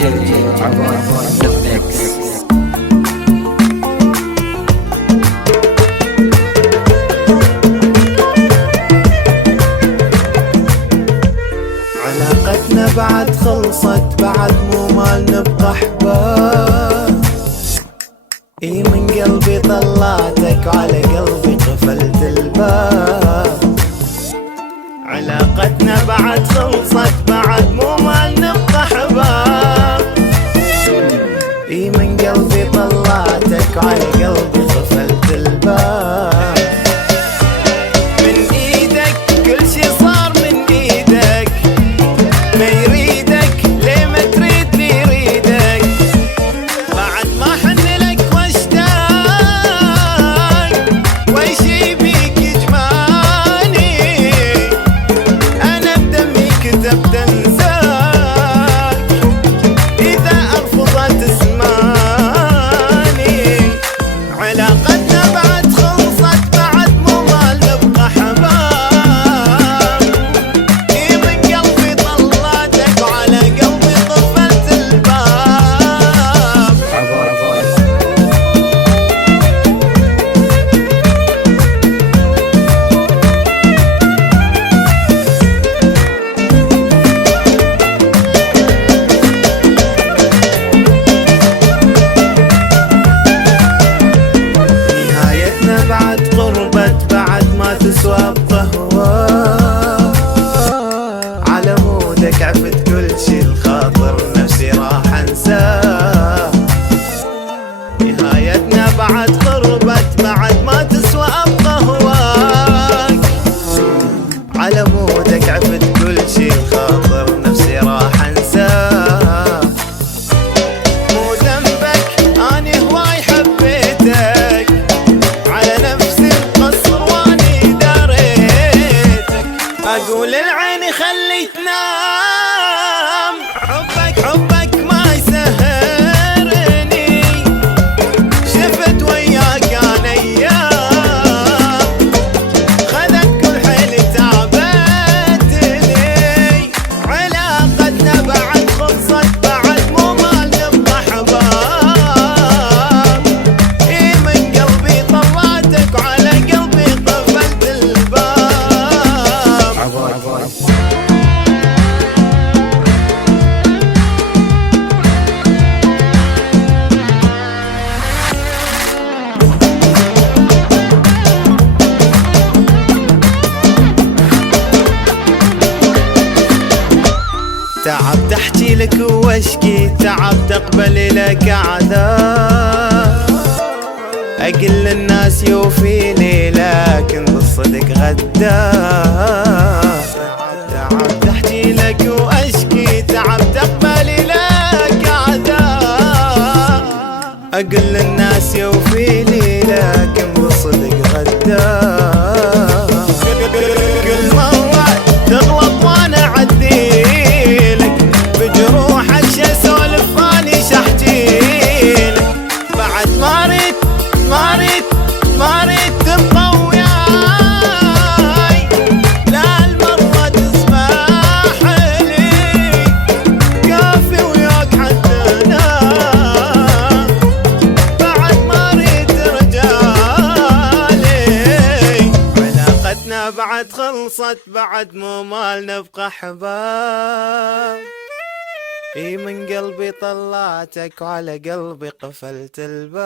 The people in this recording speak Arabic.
DJ عمر ميكس. علاقتنا بعد خلصت، بعد مو مال نبقى احباب. اي من قلبي طلعتك وعلى قلبي قفلت الباب. علاقتنا بعد خلصت، بعد مو مال نبقى احباب. اي من قلبي طلعتك وعلى قلبي قفلت الباب. من ايدك كل شي صار من ايدك، ما يريدك ليه ما تريدني يريدك. بعد ما حن لك واشتاق وشي بيك يجمعني، انا بدمي كتبت انساك اذا ارفضت تسمعني. علاقتنا بعد خلصت، بعد مو مال نبقى حباب. اي من قلبي طلعتك وعلى قلبي قفلت الباب. نهايتنا بعد قربت، بعد ما تسوى بقهوة. على مودك عفت كل شي، الخاطر نفسي راح انساه. نهايتنا بعد قربت، بعد ما تسوى بقهواك. على مودك عفت كل شي، الخاطر نفسي راح انساه. مو ذنبك اني هواي حبيتك، على نفسي القصر واني داريتك. اقول العين خلي تنام، حبك ما يسهرني. شفت وياك انا ايام، خذت كل حيلي تعبتني. علاقتنا بعد خلصت، بعد مو مال نبقى حباب. اي من قلبي طلعتك وعلى قلبي قفلت الباب. تعبت احكي لك واشكي، تعبت اقبل لك عذاب. اقل للناس يوفي لي لكن بالصدق غدار. تعبت احكي لك واشكي، تعبت اقبل لك عذاب. اقل للناس يوفي لي لكن بالصدق غدار. كل مرة تغلط وانا اعديلك، بجروحك شي اسولف اني شحجيلك. بعد ما ريت تبقى وياي، لا المرة تسمح لي، كافي وياك حتى انام. بعد ما ريت رجالي، علاقتنا بعد خلصت، بعد مو مال نبقى احباب. اي من قلبي طلعتك وعلى قلبي قفلت الباب.